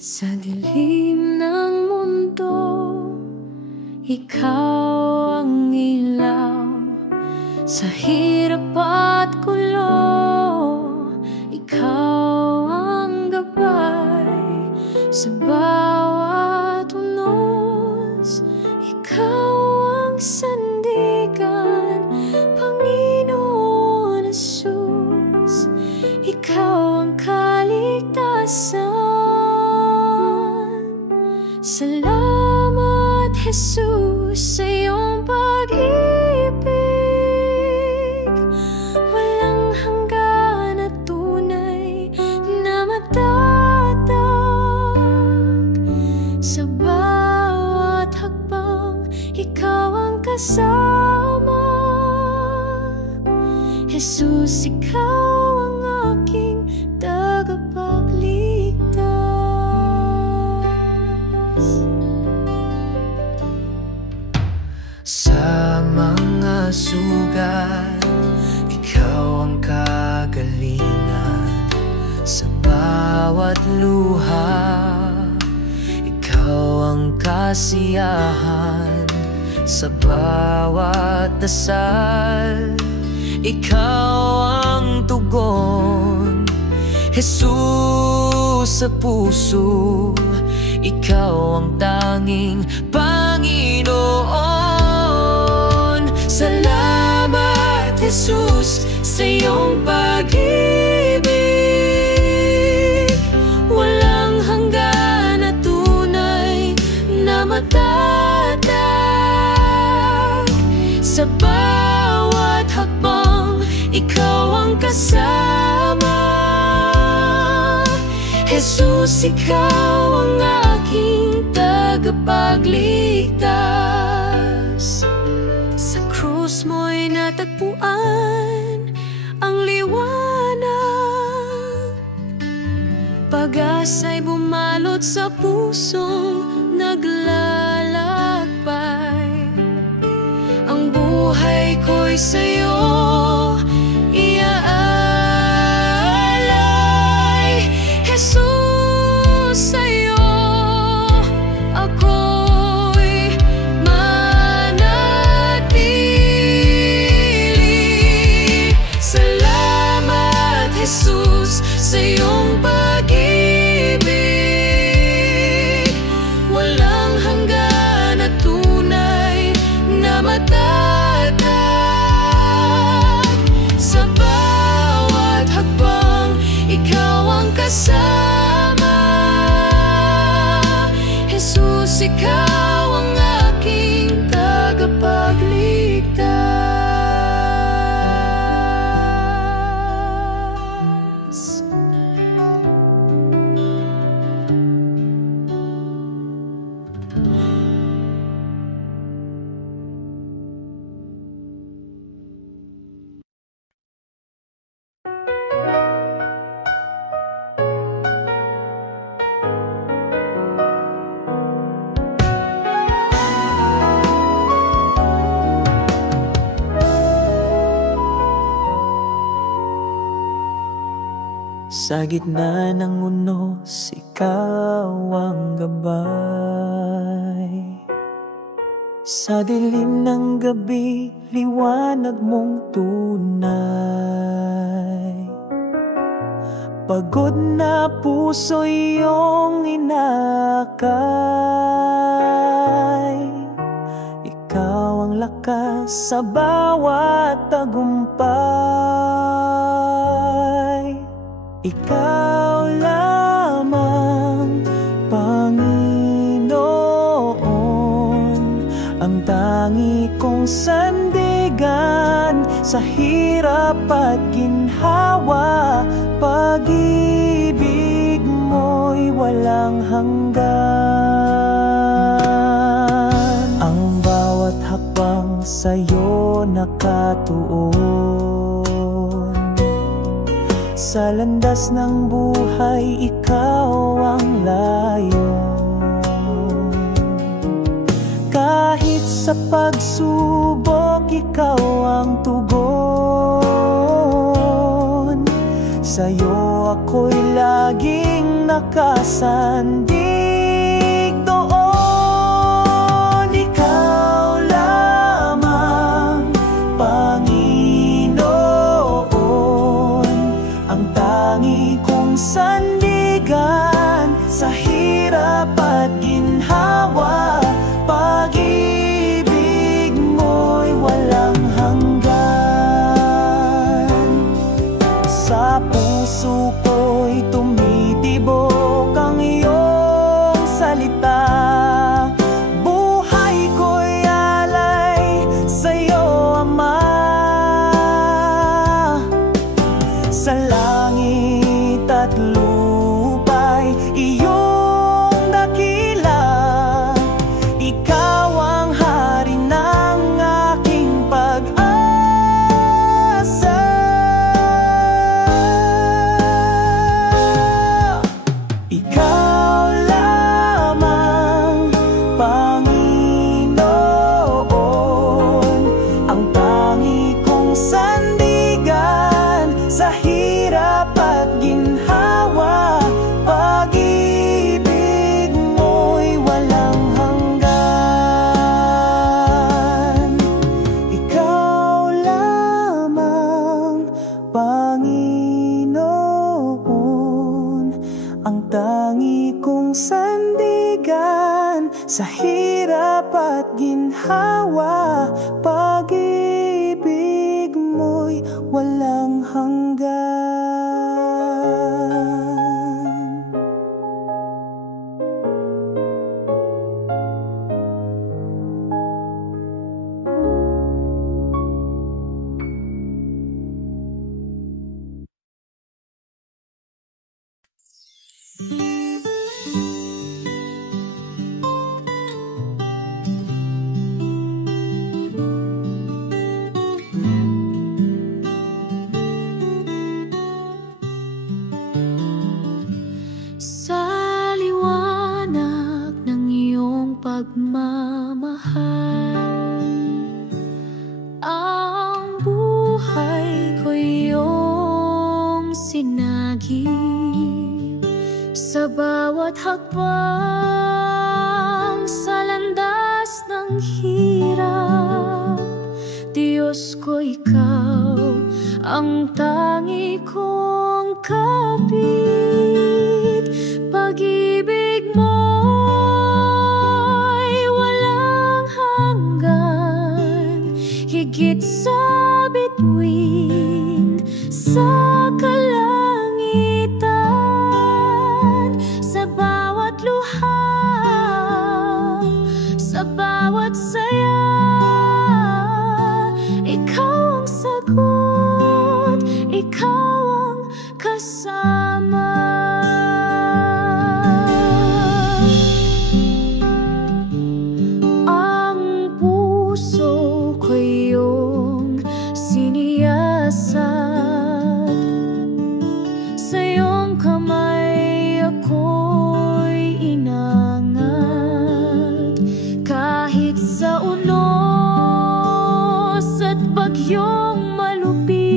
Sa dilim ng mundo, ikaw ang ilaw. Sa hirap at gulo, ikaw ang gabay. Sa bawat unos, ikaw ang sandigan. Panginoon Jesus, ikaw ang kaligtasan. Salamat, Jesus, sa iyong pag-ibig. Walang hanggan at tunay na matatag. Sa bawat hakbang, ikaw ang kasama. Jesus, ikaw ang aking tagapagligtas. Sa mga sugat, ikaw ang kagalingan. Sa bawat luha, ikaw ang kasiyahan. Sa bawat dasal, ikaw ang tugon. Jesus, sa puso, ikaw ang tanging Panginoon. Salamat, Jesus, sa iyong pag-ibig. Walang hanggan at tunay na matatag. Sa bawat hakbang, ikaw ang kasama. Jesus, ikaw ang aking tagapagligtas. Sa krus mo'y natagpuan ang liwanag. Pag-asa'y bumalot sa pusong naglalakbay. Ang buhay ko'y sa'yo iaalay. Jesus, sa'yo ako'y manatili. Salamat, Jesus, sa iyong pag-ibig. Walang hanggan at tunay na matatag. Sa bawat hakbang, ikaw ang kasama. Jesus, ikaw ang aking tagapagligtas. Sa gitna ng unos, ikaw ang gabay. Sa dilim ng gabi, liwanag mong tunay. Pagod na puso iyong inakay. Ikaw ang lakas sa bawat tagumpay. Ikaw lamang, Panginoon, ang tangi kong sandigan. Sa hirap at ginhawa, pag-ibig mo'y walang hanggan. Ang bawat hakbang sa'yo nakatuon. Sa landas ng buhay, ikaw ang layon. Kahit sa pagsubok, ikaw ang tugon. Sa'yo ako'y laging nakasandig doon. Ikaw lamang, Panginoon, ang tangi kong sandigan sa hirap at ginhawa. Pag-ibig mo'y walang hanggan. Sa puso ko'y tumitibok ang iyong salita. Buhay ko'y alay sa'yo, Ama. Sa langit at lupa'y iyong dakila. Ikaw ang hari ng aking pag-asa. Ikaw lamang, Panginoon, ang tangi kong sandigan sa hirap at ginhawa. Pag-ibig mo'y walang hanggan. Ikaw lamang, Panginoon, ang tangi kong sandigan sa hirap at ginhawa. Pag-ibig mo'y walang hanggan. Sa liwanag ng iyong pagmamahal, ang buhay ko iyong sinagip. Sa bawat hakbang sa landas ng hirap, Diyos ko, ikaw ang tangi kong kapit. Pag-ibig mo'y walang hanggan, higit sa bituin sa kalangitan. Sa bawat luha, sa bawat saya, ikaw ang sagot, ikaw ang kasama. Ang puso ko iyong siniyasat, sa iyong kamay ako'y inangat. Kahit sa unos at bagyong malupit,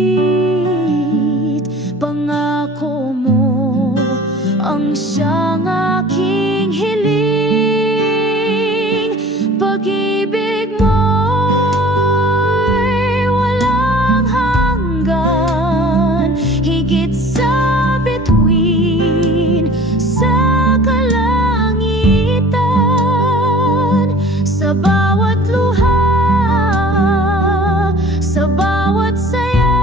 pangako mo ang siyang aking hiling. Pag-ibig mo'y walang hanggan, higit sa bituin sa kalangitan. Sa bawat luha, sa bawat saya,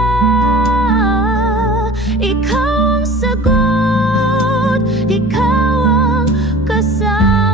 ikaw ang sagot, ikaw ang kasama.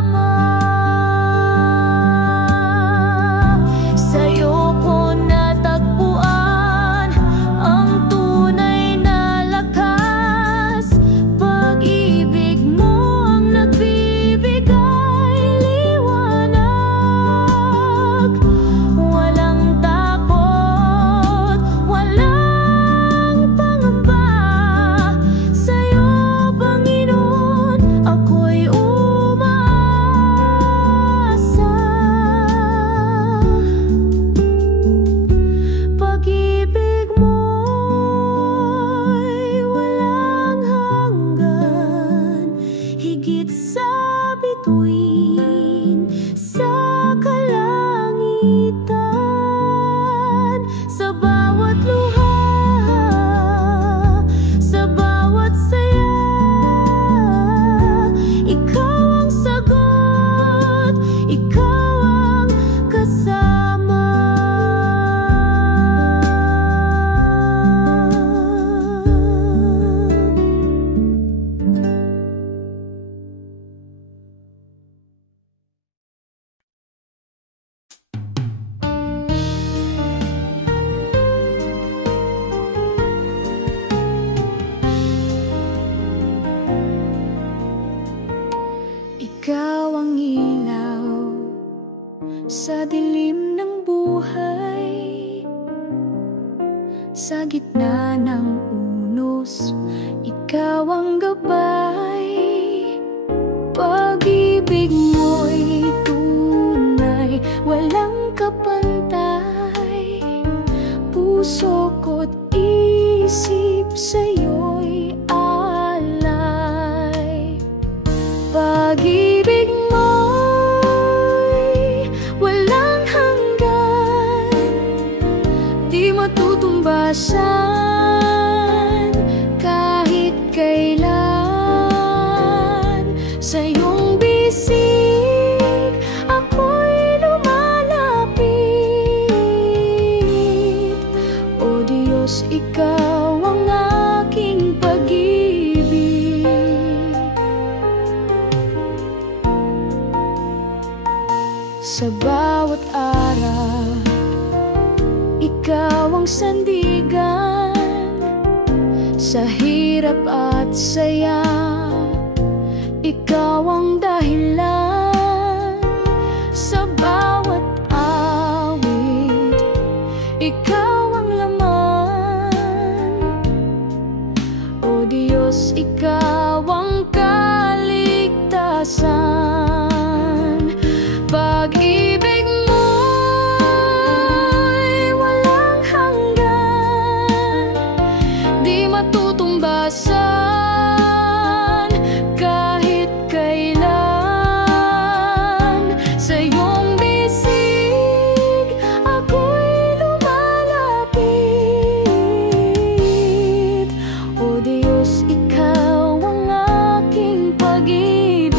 Ikaw ang ilaw sa dilim ng buhay, sa gitna ng unos, ikaw ang gabay. Pag-ibig mo'y tunay, walang kapantay. Puso ko't isip sa'yo'y alay. Pag-ibig mo'y walang hanggan, di matutumbasan kahit kailan. Sa iyong bisig ako'y lumalapit. O Diyos, ikaw ang aking pag-ibig. Sa bawat araw, ikaw ang sandigan. Sa hirap at saya, ikaw ang dahilan. Sa bawat awit, ikaw ang laman. O Diyos, ikaw ang kaligtasan. Pag-ibig mo'y walang hanggan, di matutumbasan kahit kailan. Sa iyong bisig ako'y lumalapit. O Diyos, ikaw ang aking pag-ibig.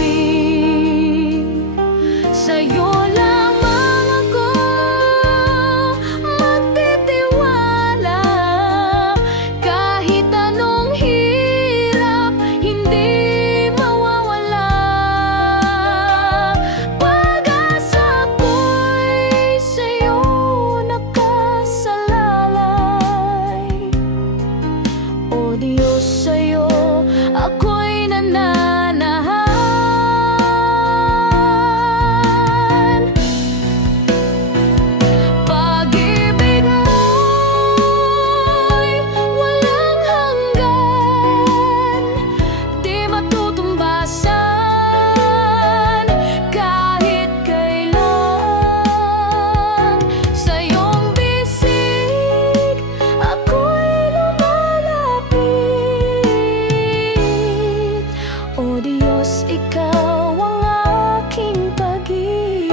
Sa'yo lamang ako magtitiwala. Kahit anong hirap, hindi mawawala. Pag-asa ko'y sa'yo nakasalalay. O Diyos, sa'yo ako'y nananahan. Pag-ibig mo'y walang hanggan, di matutumbasan kahit kailan. Sa iyong bisig ako'y lumalapit. O Diyos, ikaw ang aking pag-ibig.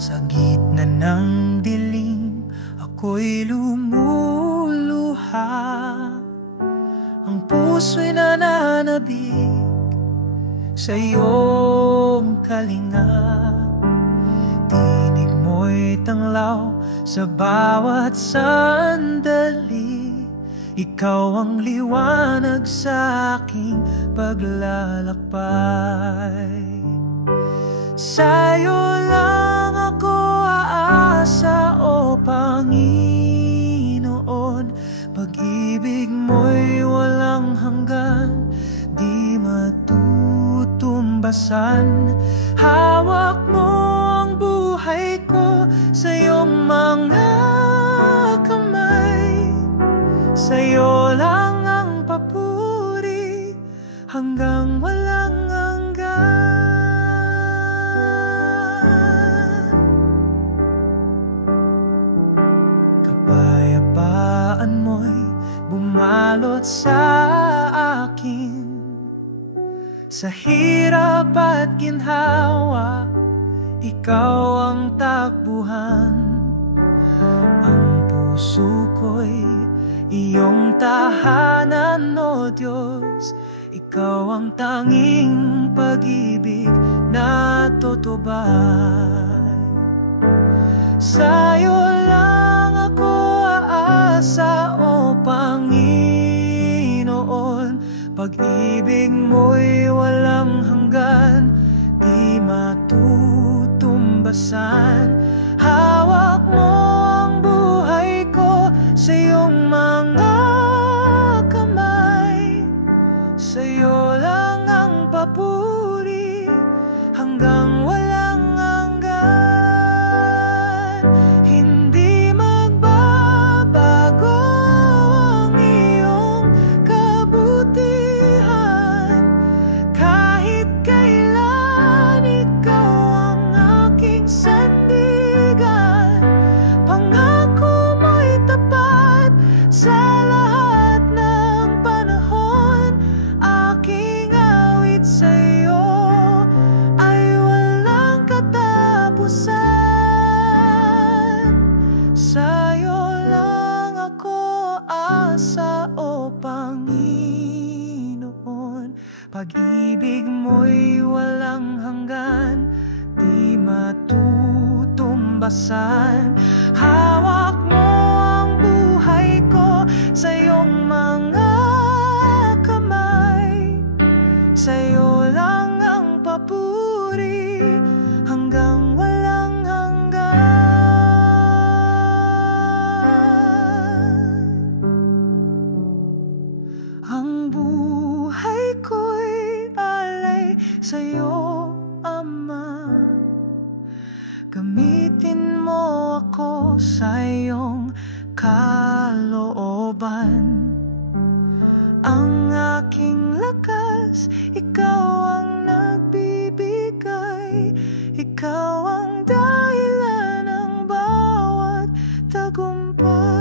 Sa gitna ng dilim, ako'y lumuluha. Ang puso'y nananabik sa iyong kalinga. Tinig mo'y tanglaw sa bawat sandali. Ikaw ang liwanag sa aking paglalakbay. Sa'yo lang ako aasa, o Panginoon. Pag-ibig mo'y walang hanggan, di matutumbasan. Hawak mo ang buhay ko sa iyong mga kamay. Sa'yo lang ang papuri hanggang walang hanggan. Kapayapaan mo'y bumalot sa akin. Sa hirap at ginhawa, ikaw ang takbuhan. Ang puso ko'y iyong tahanan, O Diyos. Ikaw ang tanging pag-ibig na tutubay. Sa'yo lang ako aasa, O Panginoon. Pag-ibig mo'y walang hanggan, di matutumbasan. Hawak mo ang buhay ko sa iyong mga kamay. Sa'yo lang ang papuri hanggang walang hanggan. Hindi magbabago ang iyong kabutihan. Kahit kailan ikaw ang aking sandigan. Pangako mo'y tapat sa lahat ng panahon. Aking awit sa'yo ay walang katapusan. Sa'yo lang ako aasa, O Panginoon. Pag-ibig mo'y walang hanggan, di matutumbasan. Hawak mo ang buhay ko sa iyong mga kamay. Sa'yo lang ang papuri hanggang walang hanggan. Ang buhay ko'y alay sa'yo, Ama. Gamitin mo ako sa iyong kalooban. Ang aking lakas, ikaw ang nagbibigay. Ikaw ang dahilan ng bawat tagumpay.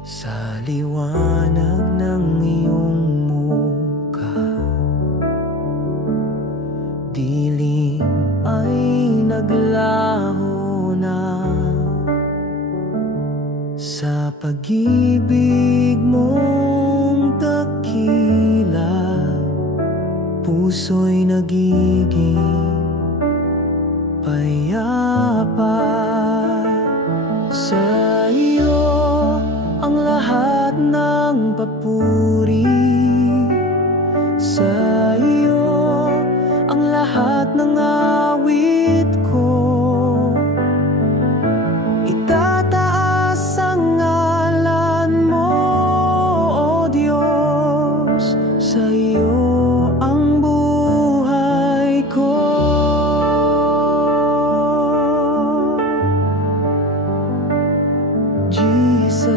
Sa liwanag ng iyong mukha, dilim ay naglaho na. Sa pag-ibig mong dakila, puso'y nagiging payapa. Sa iyo ang lahat ng papuri. Sa iyo ang lahat ng awit ko. Itataas ang ngalan mo, O Diyos. Sa iyo ang buhay ko. Jesus,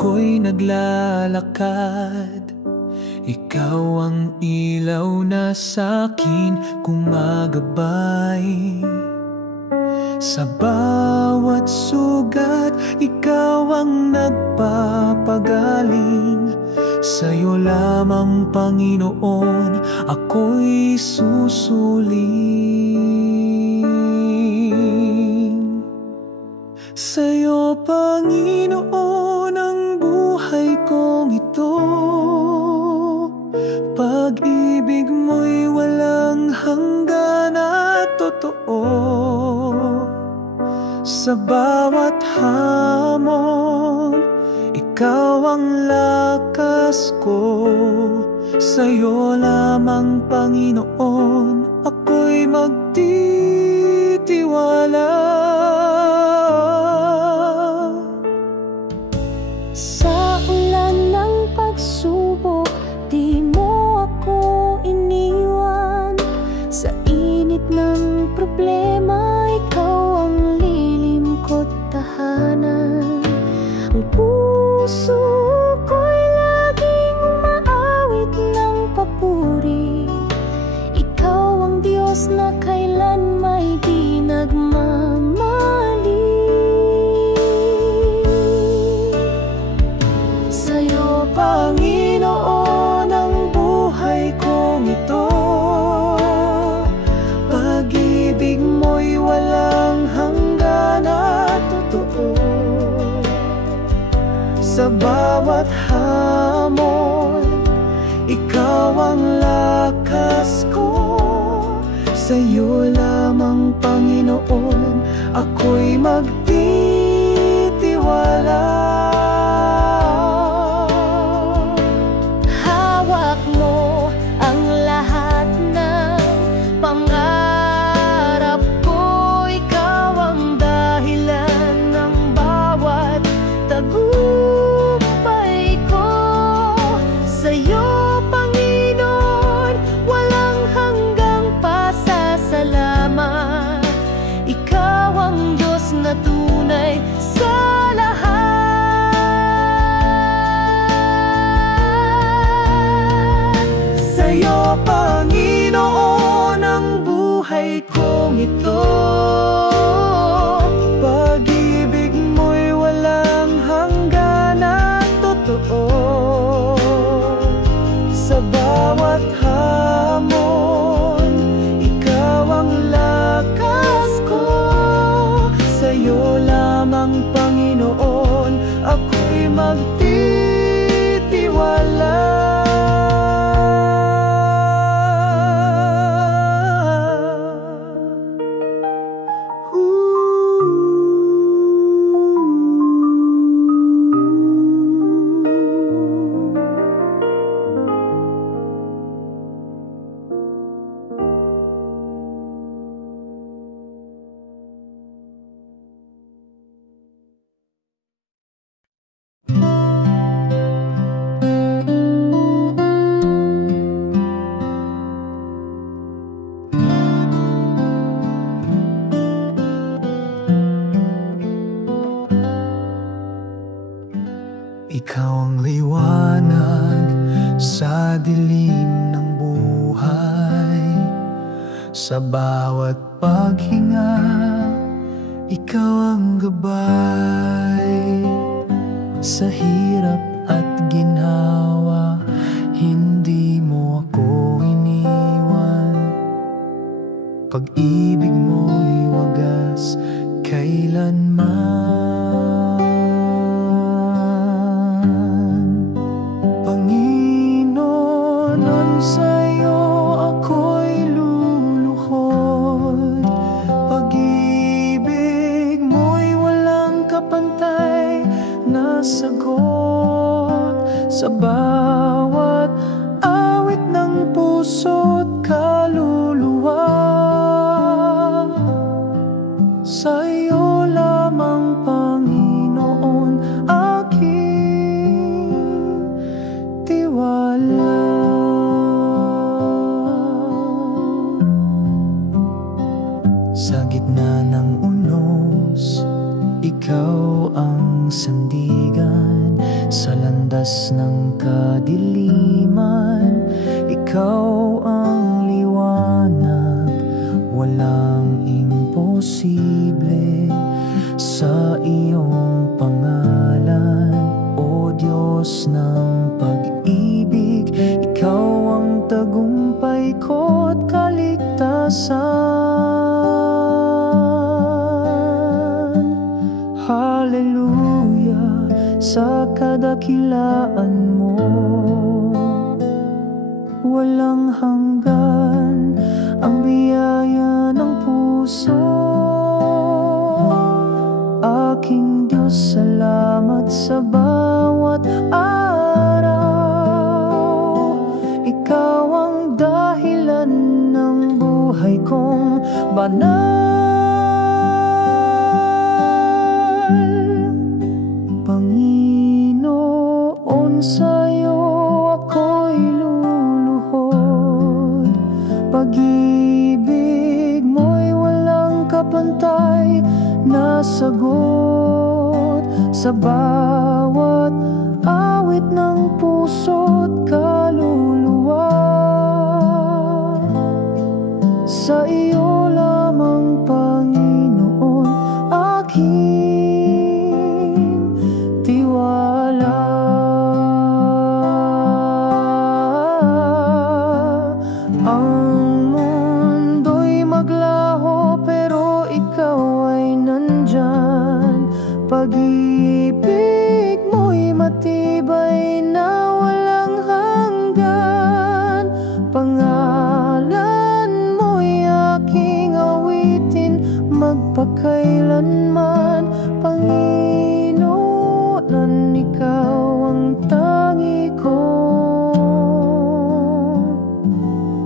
ako'y naglalakad. Ikaw ang ilaw na sa'kin gumagabay. Sa bawat sugat, ikaw ang nagpapagaling. Sa'yo lamang, Panginoon, ako'y susuling. Sa'yo, Panginoon, ang buhay kong ito. Pag-ibig mo'y walang hanggan at totoo. Sa bawat hamon, ikaw ang lakas ko. Sa'yo lamang, Panginoon, ako'y magtitiwala. Sa ulan ng pagsubok, di mo ako iniwan. Sa init ng problema, ikaw ang lilim ko't tahanan. Ang puso ko'y laging umaawit ng papuri. Ikaw ang Diyos na kailan may di nagmamali. Sa'yo, Panginoon, ang buhay kong ito. Pag-ibig mo'y walang hanggan at totoo. Sa bawat hamon, ikaw ang lakas ko. Sa'yo lamang, Panginoon, ako'y magtitiwala. Hawak mo ang lahat ng pangarap ko. Ikaw ang dahilan ng bawat tagumpay ko. Sa'yo, Panginoon, walang hanggang pasasalamat. Ikaw ang Diyos na tunay sa lahat. Sa'yo, Panginoon, ang buhay kong ito. Pag-ibig mo'y walang hanggan at totoo. Sa bawat hamon, ikaw ang lakas ko. Sa'yo lamang, Panginoon, ako'y magtitiwala. Ikaw ang liwanag sa dilim ng buhay. Sa bawat paghinga, ikaw ang gabay. Sa hirap at ginhawa, hindi mo ako iniwan. Pag-ibig mo'y wagas kailanman. Sa'yo ako'y luluhod. Pag-ibig mo'y walang kapantay na sagot. Sa bawat awit ng puso't kaluluwa, sa'yo lamang, Panginoon, aking tiwala. Sa gitna ng unos, ikaw ang sandigan. landas ng kadiliman, ikaw ang liwanag, walang imposible sa iyong pangalan. O Diyos ng pag-ibig, ikaw ang tagumpay ko't kaligtasan. Hallelujah sa kadakilaan mo, walang hanggan ang biyaya ng puso. Aking Diyos, salamat sa bawat araw. Ikaw ang dahilan ng buhay kong banal. Panginoon, sa'yo ako'y luluhod. Pag-ibig mo'y walang kapantay, nasagot sa bawat awit ng puso't kaluluwa. Sa iyo lamang, Panginoon, aking tiwala. Ang mundo'y maglaho pero ikaw ay nandyan. Pag-ibig mo'y matibay na walang hanggan. Pangalan mo'y aking awitin magpakailanman. Panginoon, ikaw ang tangi kong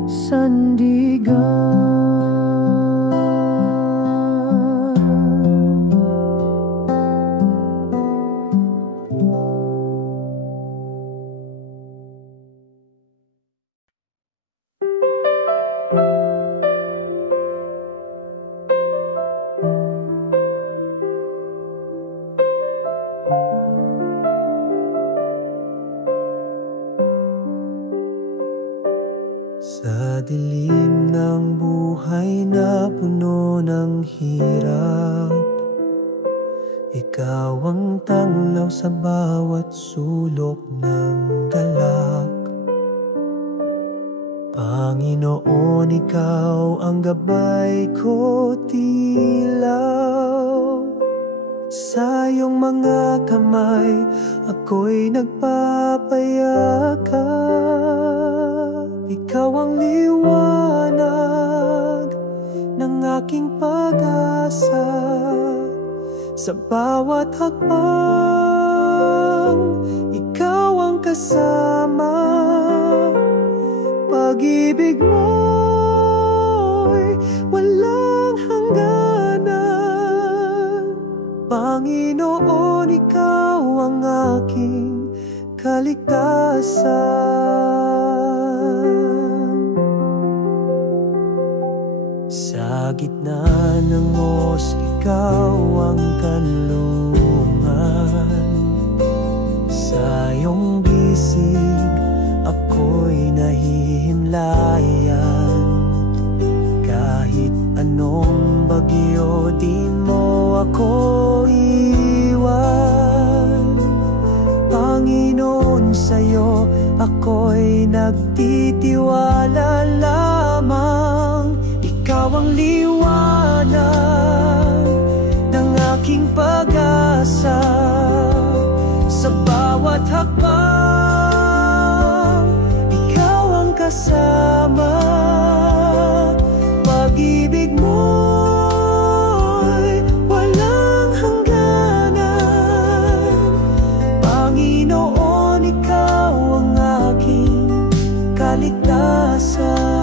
sandigan. Sa dilim ng buhay na puno ng hirap, ikaw ang tanglaw sa bawat sulok ng galak. Panginoon, ikaw ang gabay ko, tilaw. Sa iyong mga kamay ako'y nagpapayakap. Ikaw ang liwanag ng aking pag-asa. Sa bawat hakbang, ikaw ang kasama. Pag-ibig mo'y walang hangganan. Panginoon, ikaw ang aking kaligtasan. Sa gitna ng os, ikaw ang kanlungan. Sa iyong bisig, ako'y nahihimlayan. Kahit anong bagyo, di mo ako iwan. Panginoon, sa'yo ako'y nagtitiwala lamang. Ikaw ang liwanag ng aking pag-asa. Sa bawat hakbang, ikaw ang kasama. Pag-ibig mo'y walang hangganan. Panginoon, ikaw ang aking kaligtasan.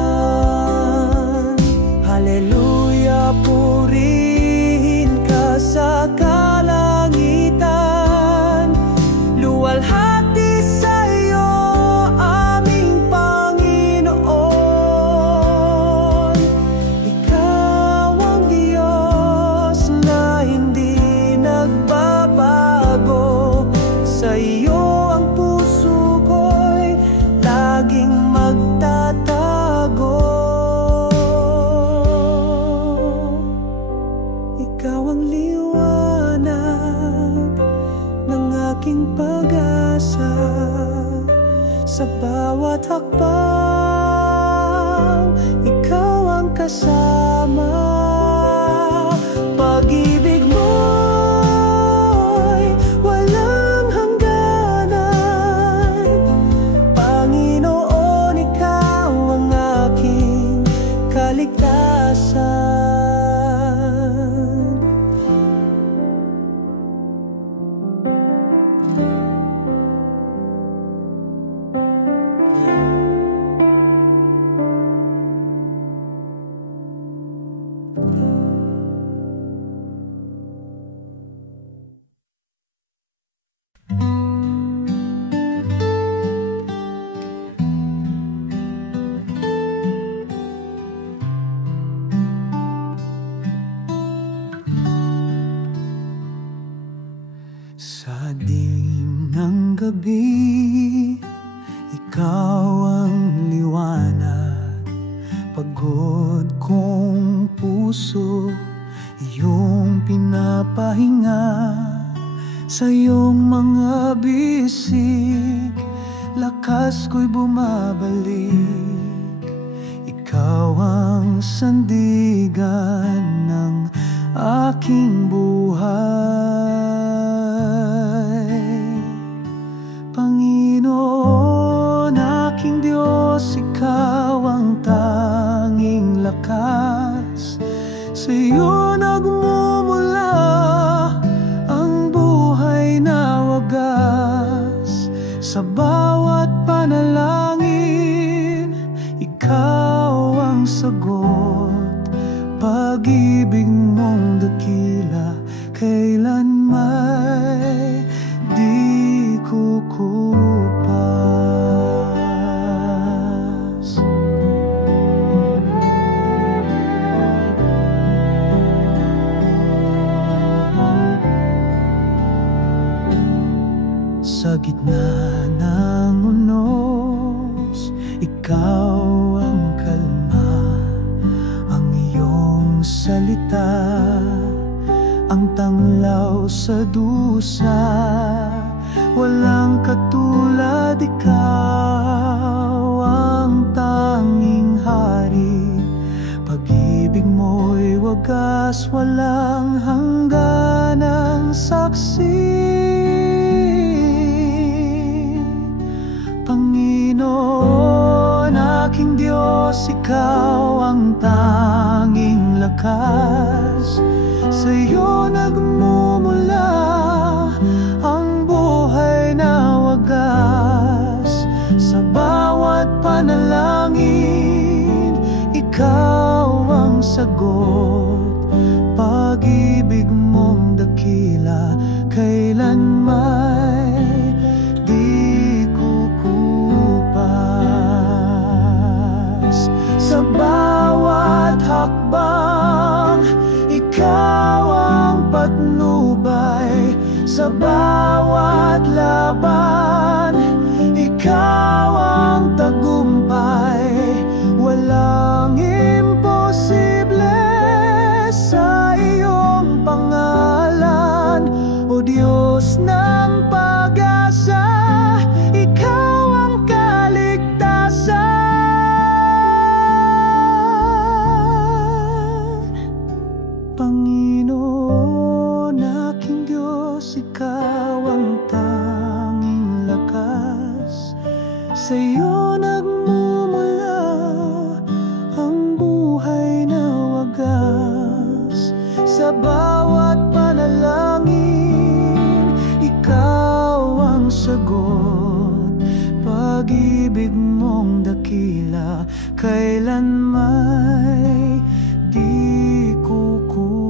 kaligtasan. Sa dilim ng gabi, ikaw ang liwanag. Pagod kong puso, iyong pinapahinga. Sa iyong mga bisig, lakas ko'y bumabalik. Ikaw ang sandigan ng aking buhay. Panginoon, aking Diyos, ikaw ang tanging lakas. Sa iyo nagmumula ang buhay na wagas. Sa bawat panalangin, ikaw ang sagot. Pag-ibig mong dakila, kailan may di kukupas. Sa gitna ng unos, ikaw ang kalma. Ang iyong salita, ang tanglaw sa dusa. Walang katulad, ikaw ang tanging hari. Pag-ibig mo'y wagas, walang hangganang saksi. Panginoon, aking Diyos, ikaw ang tanging lakas. Sa iyo nagmumula ang buhay na wagas. Sa bawat panalangin, ikaw ang sagot. Pag-ibig mong dakila, kailan may di kukupas. Sa bawat hakbang, ikaw ang patnubay. Sa bawat laban, ikaw ang tagumpay. Walang imposible sa iyong pangalan. O Diyos ng pag-asa, ikaw ang kaligtasan. Panginoon, aking Diyos, ikaw ang tanging lakas. Sa iyo nagmumula ang buhay na wagas. Sa bawat panalangin, ikaw ang sagot. Pag-ibig mong dakila, kailan may di kukupas.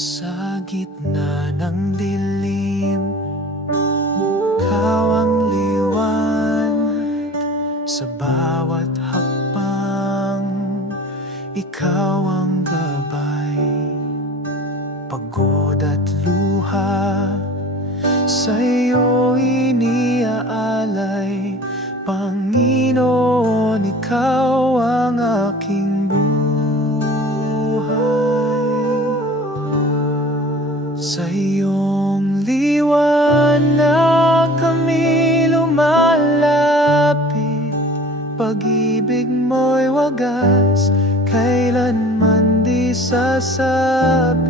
Sa gitna ng dilim, ikaw ang liwanag. Sa bawat hakbang, ikaw ang gabay. Pagod at luha sa'yo iniaalay. Panginoon, ikaw ang aking buhay. Sa iyong liwanag kami lumalapit. Pag-ibig mo'y wagas, kailanman di sasabit.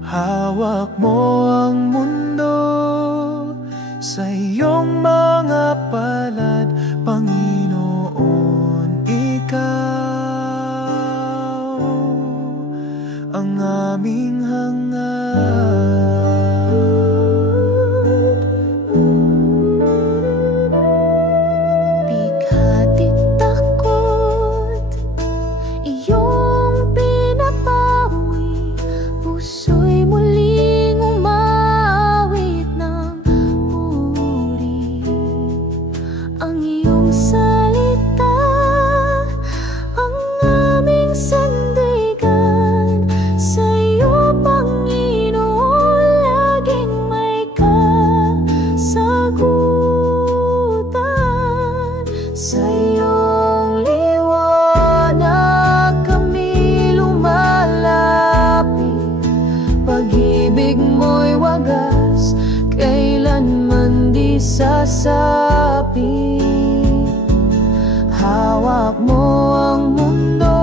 Hawak mo ang mundo sa iyong mga palad, Panginoon, ikaw ang aming hangad. Bighatit takot, iyong pinapawi, puso'y muling umawit ng puri. Ang iyong salita, ang aming sandigan. Sa iyo, Panginoon, laging may kasagutan. Sa iyong liwanag kami lumalapit. Pag-ibig mo'y wagas, kailanman di sasapit. Hawak mo ang mundo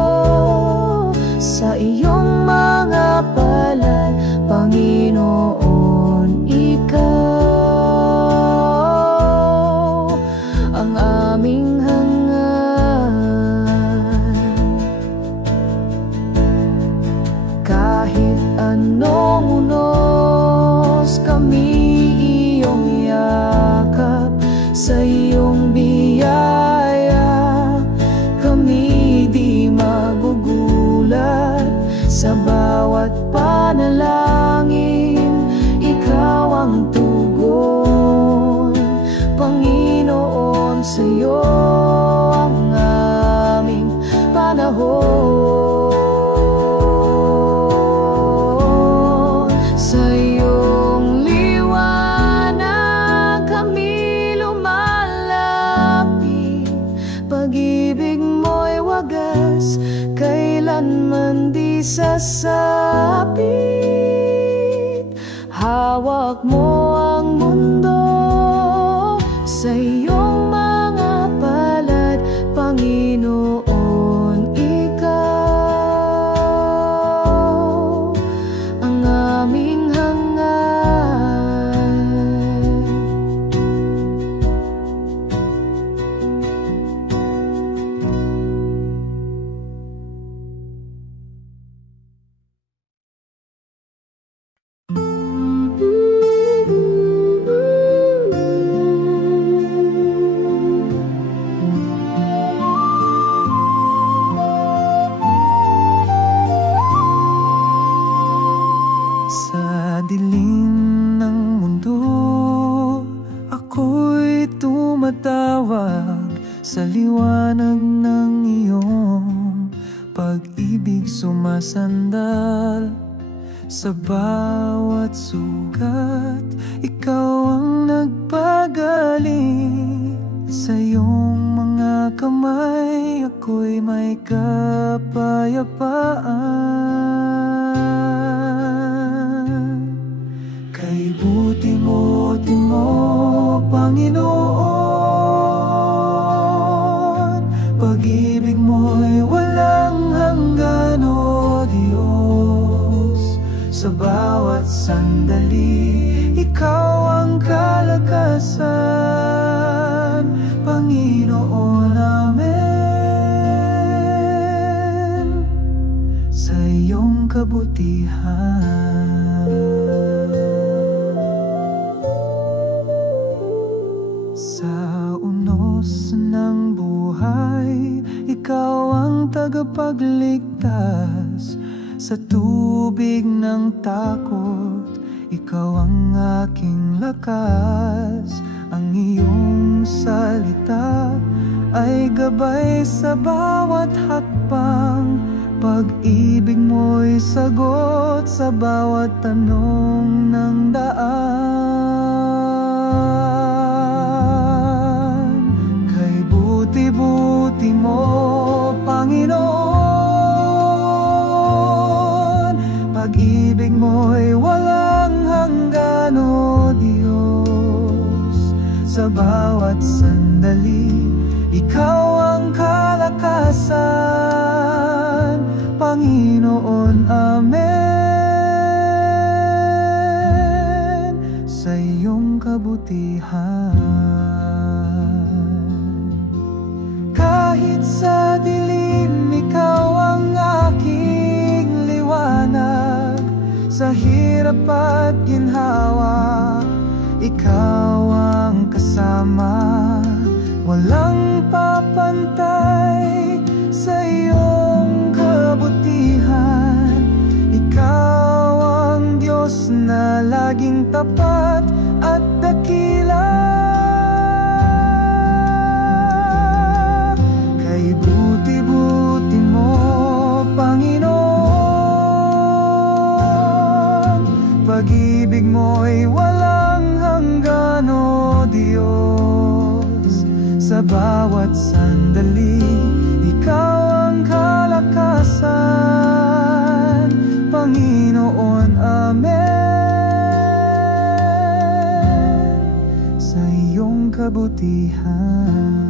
sa iyong mga palad, Panginoon, ikaw ang aming hangad. Kahit anong unos kami iyong yakap, sa iyong biyaya kami di magugulat. Sa bawat panalangin, ikaw ang tugon, Panginoon, sa iyo ang aming panahon. Sa iyong liwanag kami lumalapit. Pag-ibig mo'y wagas, kailanman di sasapit. Hawak mo ang mundo sa iyong mga palad, Panginoon, ikaw ang aming hangad. Sa dilim ng mundo, ako'y tumatawag. Sa liwanag ng iyong pag-ibig sumasandal. Sa bawat sugat, ikaw ang nagpagaling. Sa iyong mga kamay, ako'y may kapayapaan. Kay buti-buti mo, Panginoon, pag-ibig mo'y walang hanggan, o Diyos. Sa bawat sandali, ikaw ang kalakasan, Panginoon namin, sa iyong kabutihan. Sa unos ng buhay, ikaw ang tagapagligtas. Sa tubig ng takot, ikaw ang aking lakas. Ang iyong salita ay gabay sa bawat hakbang. Pag-ibig mo'y sagot sa bawat tanong ng daan. Kay buti-buti mo, Panginoon, pag-ibig mo'y walang hanggan, o Diyos. Sa bawat sandali, Ikaw ang kalakasan, Panginoon, amen. Sa iyong kabutihan, kahit sa dilim, Ikaw ang aking liwanag. Sa hirap at ginhawa, Ikaw ang kasama. Walang papantay sa iyong kabutihan. Ikaw ang Diyos na laging tapat at dakila. Kay buti-buti mo, Panginoon, pag-ibig mo'y walang hanggan, o Diyos. Sa bawat sandali, Ikaw ang kalakasan, Panginoon, amen. Sa iyong kabutihan.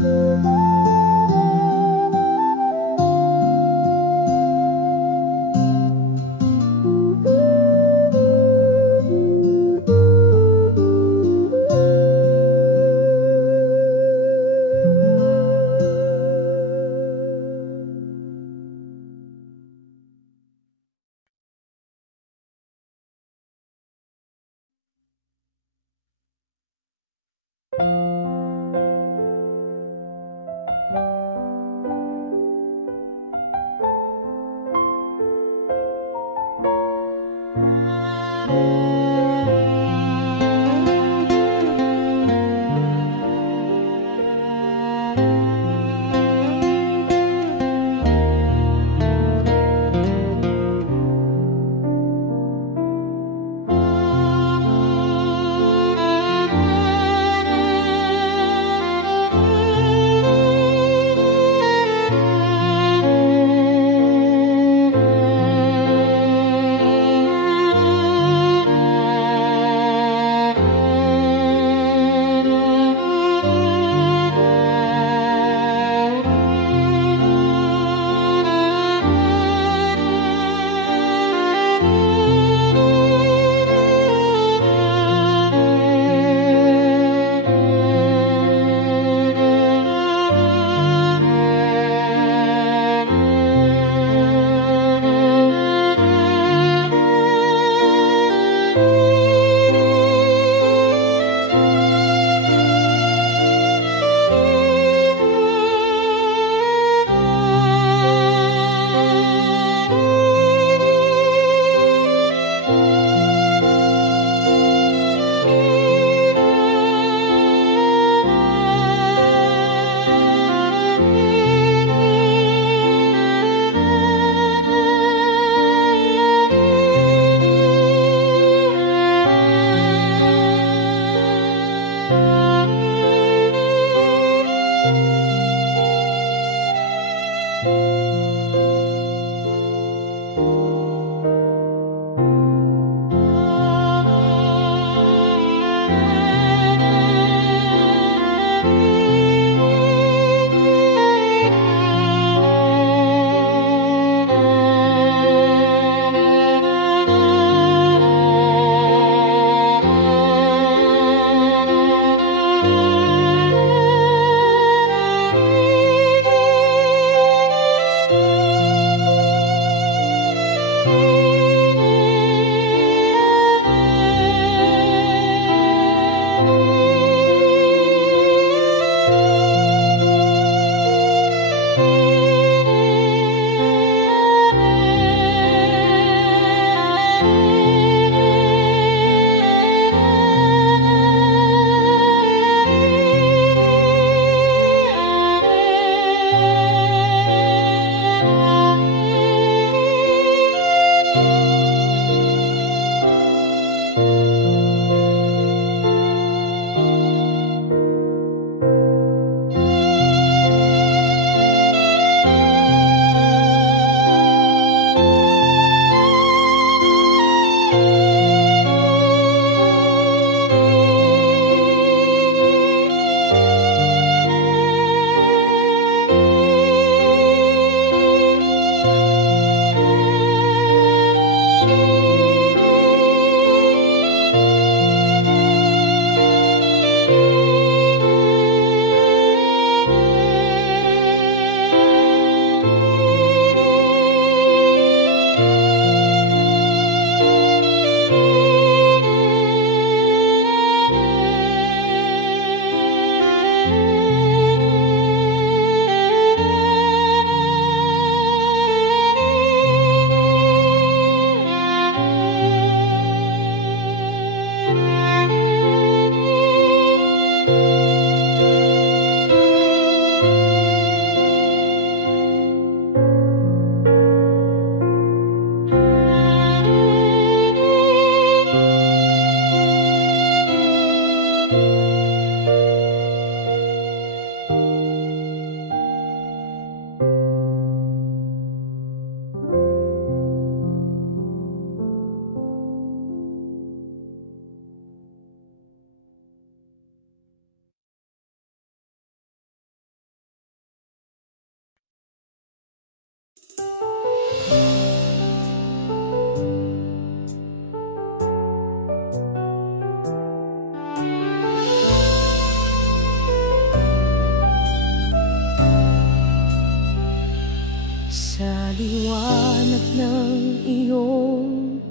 liwanag ng iyong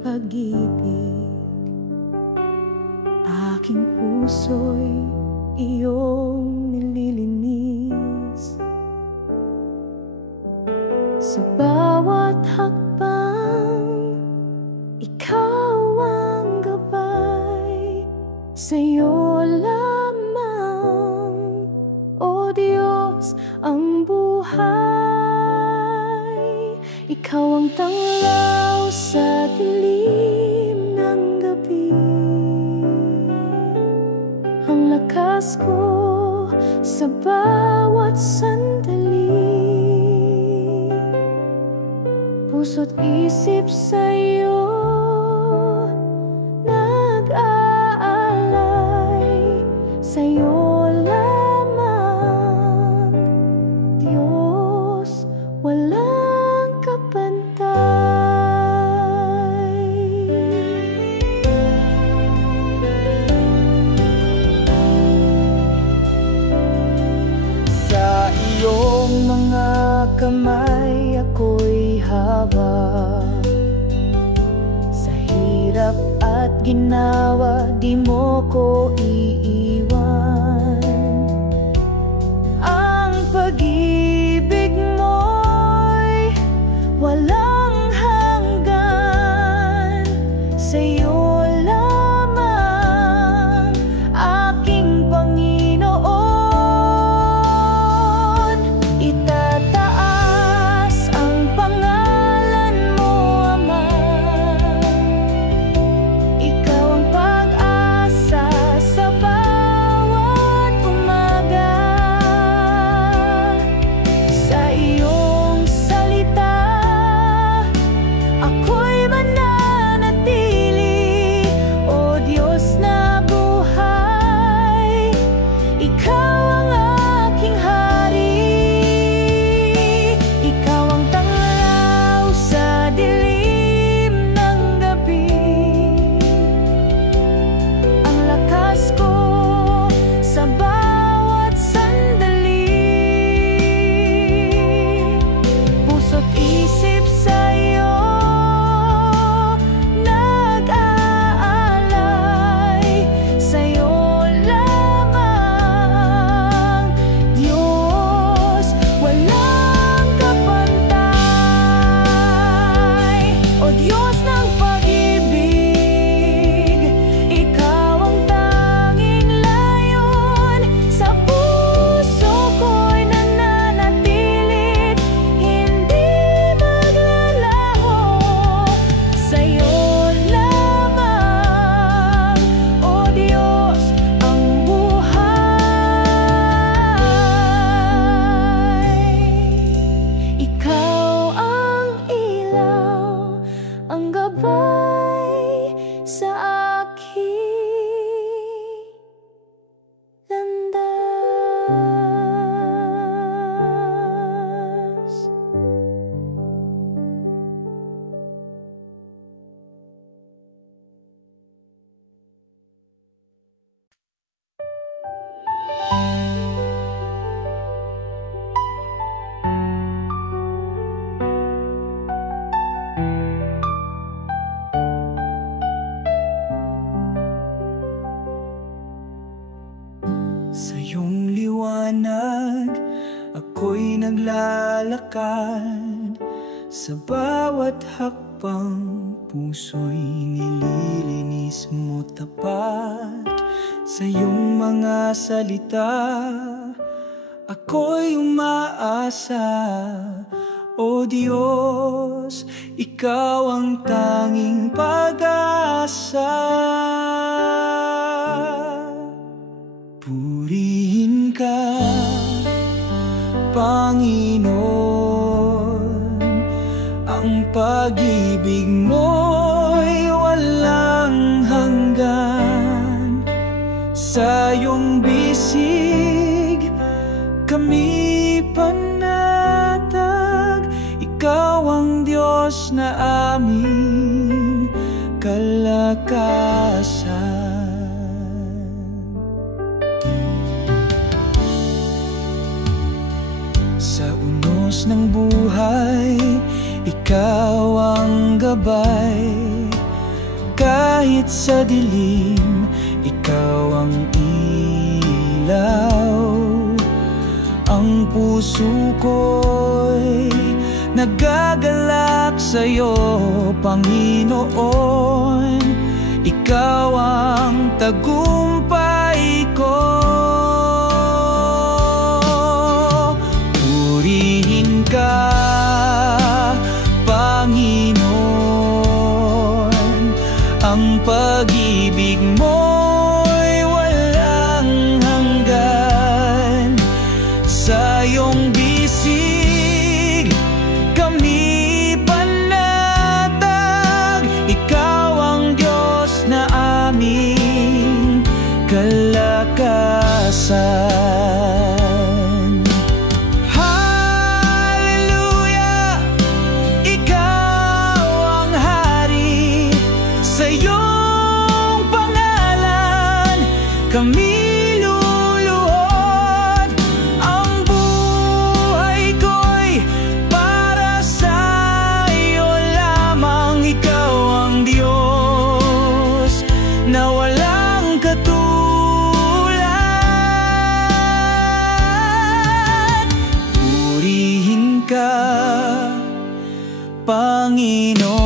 pag-ibig, aking puso'y iyong nililinis. Sa bawat hakbang, ikaw ang gabay. Sa'yo lamang, O Diyos, ang buhay. Ikaw ang tanglaw sa dilim ng gabi, ang lakas ko sa bawat sandali. Puso't isip sa'yo nag-aalay. Sa'yo lamang, Diyos, walang kapantay. Sa iyong mga kamay ako'y hawak. Sa hirap at ginawa, di mo ko iiwan. Ang pag-ibig mo'y walang hanggan. Sa'yo lamang, aking Panginoon. Itataas ang pangalan mo, Ama. Ikaw ang pag-asa sa bawat umaga. Sa iyong salita, ako'y mananatili. O Diyos na buhay, Ikaw ang aking hari. Ikaw ang tanglaw sa dilim ng gabi, ang lakas ko sa bawat sandali. Puso't isip sa'yo nag-aalay. Sa'yo lamang, Diyos, walang kapantay. O Diyos ng pag-ibig, Ikaw ang tanging layon. Sa puso ko'y nananatilit, hindi maglalaho. Sa'yo lamang, O Diyos, ang buhay. Ikaw ang ilaw, ang gabay sa aking landas. Sa iyong liwanag, ako'y naglalakad. Sa bawat hakbang, puso'y nililinis mo tapat. Sa iyong mga salita, ako'y umaasa. O Diyos, Ikaw ang tanging pag-asa. Purihin ka, Panginoon. Ang pag-ibig mo'y walang hanggan. Sa iyong bisig kami panatag. Ikaw ang Diyos na aming kalakasan. Sa unos Diyos ng buhay, Ikaw ang gabay. Kahit sa dilim, Ikaw ang ilaw. Ang puso ko'y nagagalak sa'yo, Panginoon. Ikaw ang tagumpay ko. Purihin ka, Panginoon. Ang pag-ibig mo'y walang hanggan. Sa iyong bisig kami panatag. Ikaw ang Diyos na aming kalakasan. Hallelujah! Ikaw ang hari, sa iyong pangalan kami luluhod. Ang buhay ko'y para sa iyo lamang. Ikaw ang Diyos na walang katulad. Purihin ka, Panginoon.